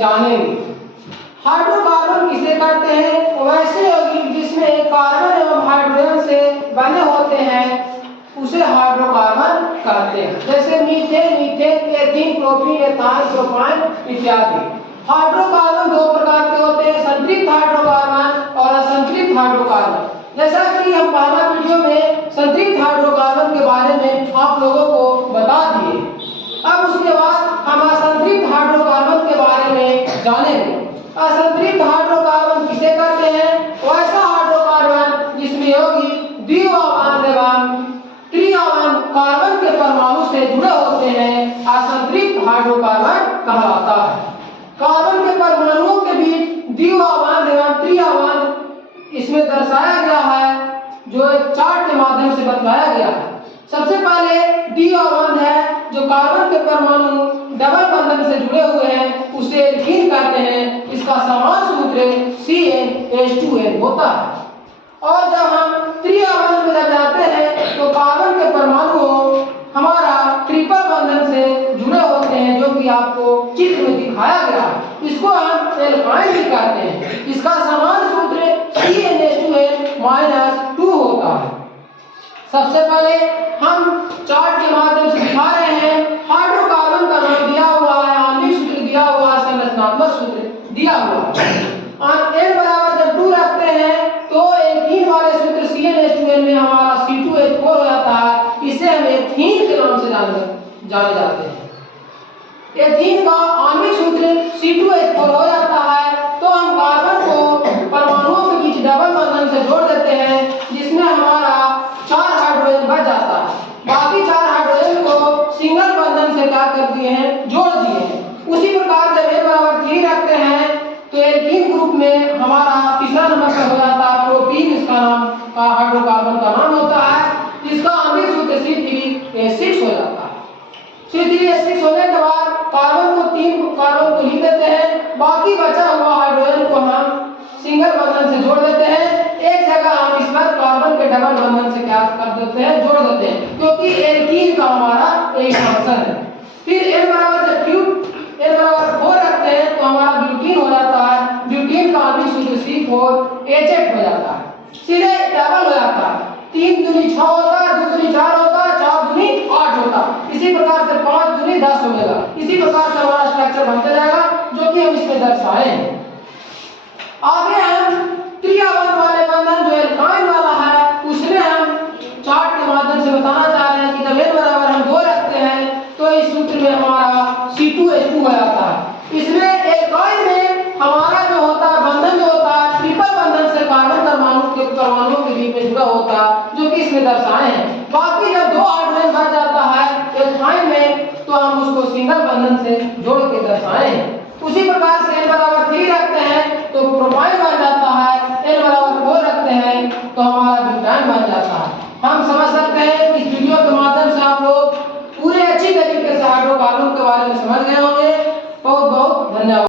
जानेंगे। हाइड्रोकार्बन किसे कहते हैं? वैसे यौगिक जिसमें कार्बन एवं हाइड्रोजन से बने होते हैं उसे हाइड्रोकार्बन कहते हैं। जैसे मीथेन, एथीन, प्रोपीन, एथान, प्रोपान इत्यादि। हाइड्रोकार्बन दो प्रकार के होते हैं, संतृप्त हाइड्रोकार्बन और असंतृप्त हाइड्रोकार्बन। जैसा कि हम पहला वीडियो में संतृप्त हाइड्रोकार्बन के बारे में आप लोगों को बता दिए। अब उसके बाद हम असंतृप्त हाइड्रोकार्बन के बारे में जानेंगे। असंतृप्त हाइड्रोकार्बन किसे कहते हैं? वैसा हाइड्रोकार्बन जिसमें यौगिक द्विआवेश एवं त्रिआवेश कार्बन के परमाणु से जुड़े होते हैं असंतृप्त हाइड्रोकार्बन कहलाता है। कार्बन के परमाणुओं के बीच द्विआवेश एवं त्रिआवेश इसमें दर्शाया गया है, जो एक चार्ट के माध्यम से बताया गया है। सबसे पहले द्विआवेश है, जो कार्बन के परमाणु डबल बंधन से जुड़े हुए हैं उसे एल्कीन कहते हैं। इसका समान सूत्र CnH2n होता है। और जब हम त्रिआवेश में जब जाते हैं तो कार्बन के परमाणु हमारा ट्रिपल बंधन से जुड़े होते हैं, जो कि आपको चित्र में दिखाया गया है। इसको हम एल्काइन भी कहते हैं। इसका समान सूत्र CnH2n-2 होता है। सबसे पहले हम चार्ट के माध्यम से दिखा रहे हैं। हाइड्रोकार्बन का नाम दिया हुआ है, आणविक सूत्र दिया हुआ है, संरचनात्मक सूत्र दिया हुआ है। और n बराबर जब 2 रखते हैं तो एथीन वाले सूत्र CnH2n में हमारा C2H4 हो जाता है। इसे हम एथीन के नाम से जाने जाते हैं। एथीन का आणविक सूत्र C2H4 हो जाता है। तो हम कार्बन को परमाणुओं के बीच डबल बंधन से जोड़ देते हैं, जिसमें हमारा 4 हाइड्रोजन बच जाता है। बाकी 4 हाइड्रोजन को सिंगल बंधन से क्या कर दिए हैं? जोड़ दिए हैं। उसी प्रकार जब n बराबर 3 रखते हैं तो एल्कीन ग्रुप में हमारा तीसरा नंबर पर हो जाता है प्रोपीन। इसका नाम का हाइड्रोकार्बन का नाम होता है, जिसका आणविक सूत्र C3H6 हो जाता है। C3H6 होने के बाद कार्बन को 3 कार्बन को लिख देते हैं। बाकी बचा हुआ हाइड्रोजन को हम सिंगल बंधन से जोड़ देते हैं। एक जगह हम इस बार कार्बन के डबल बंधन से क्या कर देते हैं? जोड़ देते हैं, क्योंकि एल्कीन का हमारा एक फंक्शन है। फिर n बराबर जब n बराबर 4 रखते हैं तो हमारा ब्यूटीन हो जाता है। ब्यूटीन का आणविक सूत्र C4H8 हो जाता है। सीधे डबल हो जाता है। 3 दूनी 6 होता है, 2 दूनी 4 होता है, 4 दूनी 8 होता है। इसी प्रकार से 5 दूनी 10 हो जाएगा। इसी प्रकार से हमारा स्ट्रक्चर बनता जाएगा, जो कि हम इसमें दर्शाए हैं। आगे हम त्रिआवेश वाले बंधन जो एल्काइन वाला है उसमें हम चार्ट के माध्यम से बताना चाह रहे हैं कि जब n बराबर हम 2 रखते हैं तो इस सूत्र में हमारा C2H2 हो जाता है। इसमें एल्काइन में हमारा जो होता है बंधन जो होता है ट्रिपल बंधन से कार्बन परमाणुओं के बीच में जुड़ा होता है, जो कि इसमें दर्शाए हैं। बाकी जब 2 हाइड्रोजन बच जाता है एल्काइन में तो हम उसको सिंगल बंधन से जोड़ के दर्शाए हैं। उसी प्रकार से n बराबर 3 रखते हैं तो प्रोपाइल बन जाता है। n बराबर 4 रखते हैं तो हमारा ब्यूटान बन जाता है। हम समझ सकते हैं इस वीडियो के माध्यम से आप लोग पूरे अच्छी तरीके से हाइड्रोकार्बन के बारे में समझ गए होंगे। बहुत बहुत धन्यवाद।